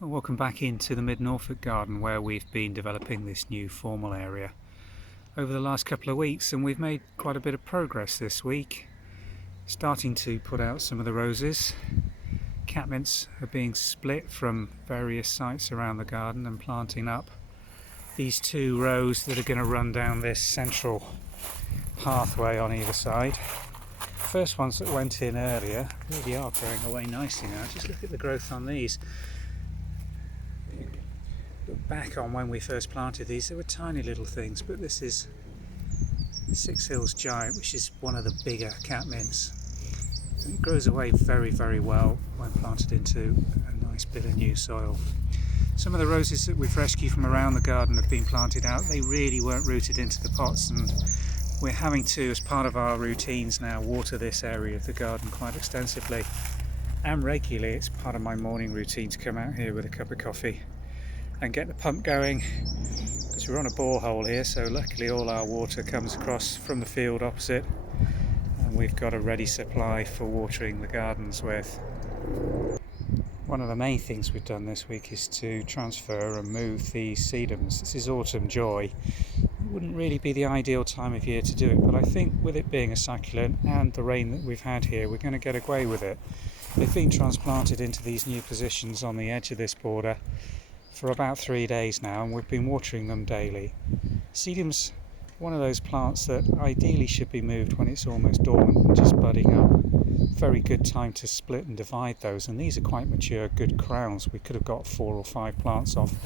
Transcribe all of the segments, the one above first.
Well, welcome back into the mid-Norfolk garden where we've been developing this new formal area over the last couple of weeks, and we've made quite a bit of progress this week, starting to put out some of the roses. Catmints are being split from various sites around the garden and planting up these two rows that are going to run down this central pathway on either side. First ones that went in earlier really are growing away nicely now. Just look at the growth on these. Look back on when we first planted these, they were tiny little things, but this is Six Hills Giant, which is one of the bigger catmints. It grows away very, very well when planted into a nice bit of new soil. Some of the roses that we've rescued from around the garden have been planted out. They really weren't rooted into the pots, and we're having to, as part of our routines now, water this area of the garden quite extensively and regularly. It's part of my morning routine to come out here with a cup of coffee and get the pump going, because we're on a borehole here, so luckily all our water comes across from the field opposite, and we've got a ready supply for watering the gardens with. One of the main things we've done this week is to transfer and move these sedums. This is autumn joy. It wouldn't really be the ideal time of year to do it, but I think with it being a succulent and the rain that we've had here, we're going to get away with it. They've been transplanted into these new positions on the edge of this border for about 3 days now, and we've been watering them daily. Sedum's one of those plants that ideally should be moved when it's almost dormant and just budding up. Very good time to split and divide those, and these are quite mature, good crowns. We could have got 4 or 5 plants off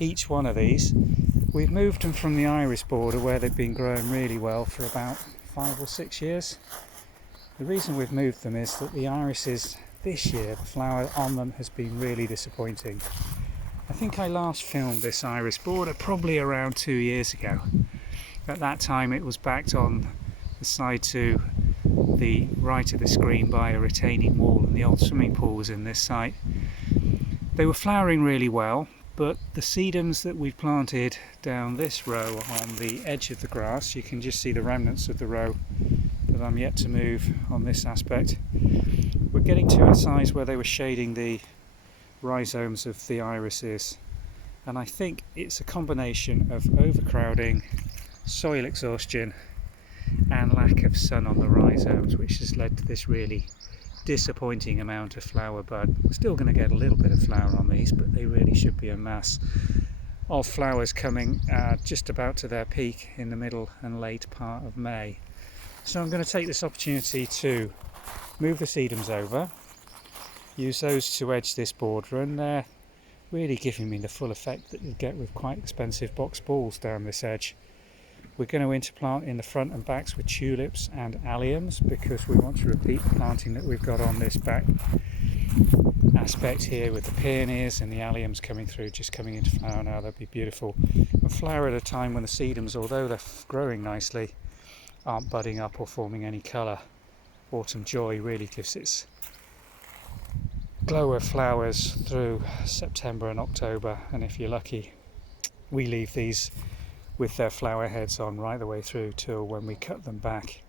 each one of these. We've moved them from the iris border where they've been growing really well for about 5 or 6 years. The reason we've moved them is that the irises this year, the flower on them has been really disappointing. I think I last filmed this iris border probably around 2 years ago. At that time it was backed on the side to the right of the screen by a retaining wall, and the old swimming pool was in this site. They were flowering really well, but the sedums that we've planted down this row on the edge of the grass, you can just see the remnants of the row that I'm yet to move on this aspect. We're getting to a size where they were shading the rhizomes of the irises, and I think it's a combination of overcrowding, soil exhaustion and lack of sun on the rhizomes, which has led to this really disappointing amount of flower bud. We're still going to get a little bit of flower on these, but they really should be a mass of flowers coming just about to their peak in the middle and late part of May. So I'm going to take this opportunity to move the sedums over, use those to edge this border, and they're really giving me the full effect that you get with quite expensive box balls down this edge. We're going to interplant in the front and backs with tulips and alliums, because we want to repeat the planting that we've got on this back aspect here with the peonies and the alliums coming through, just coming into flower now. They'll be beautiful and flower at a time when the sedums, although they're growing nicely, aren't budding up or forming any colour. Autumn joy really gives its glow of flowers through September and October, and if you're lucky we leave these with their flower heads on right the way through till when we cut them back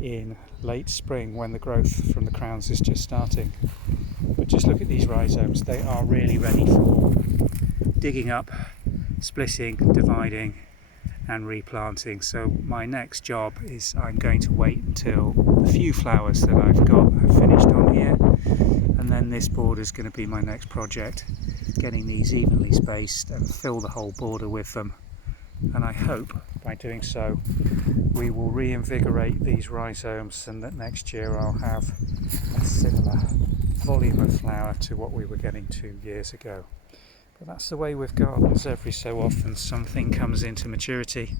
in late spring, when the growth from the crowns is just starting. But just look at these rhizomes, they are really ready for digging up, splitting, dividing and replanting. So my next job is I'm going to wait until the few flowers that I've got are finished on here, and then this border is going to be my next project, getting these evenly spaced and fill the whole border with them. And I hope by doing so we will reinvigorate these rhizomes, and that next year I'll have a similar volume of flower to what we were getting 2 years ago. But that's the way with gardens. Every so often something comes into maturity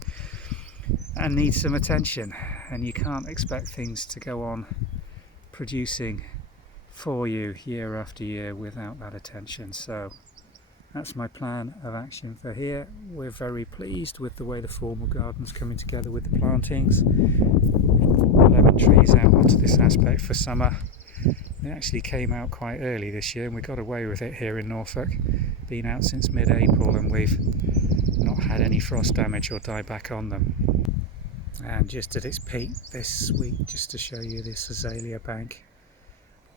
and needs some attention, and you can't expect things to go on producing for you year after year without that attention. So that's my plan of action for here. We're very pleased with the way the formal garden's coming together with the plantings. We've brought the lemon trees out onto this aspect for summer. They actually came out quite early this year, and we got away with it here in Norfolk. Been out since mid-April, and we've not had any frost damage or dieback on them. And just at its peak this week, just to show you this azalea bank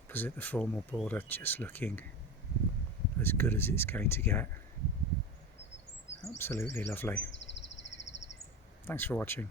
opposite the formal border, just looking as good as it's going to get. Absolutely lovely. Thanks for watching.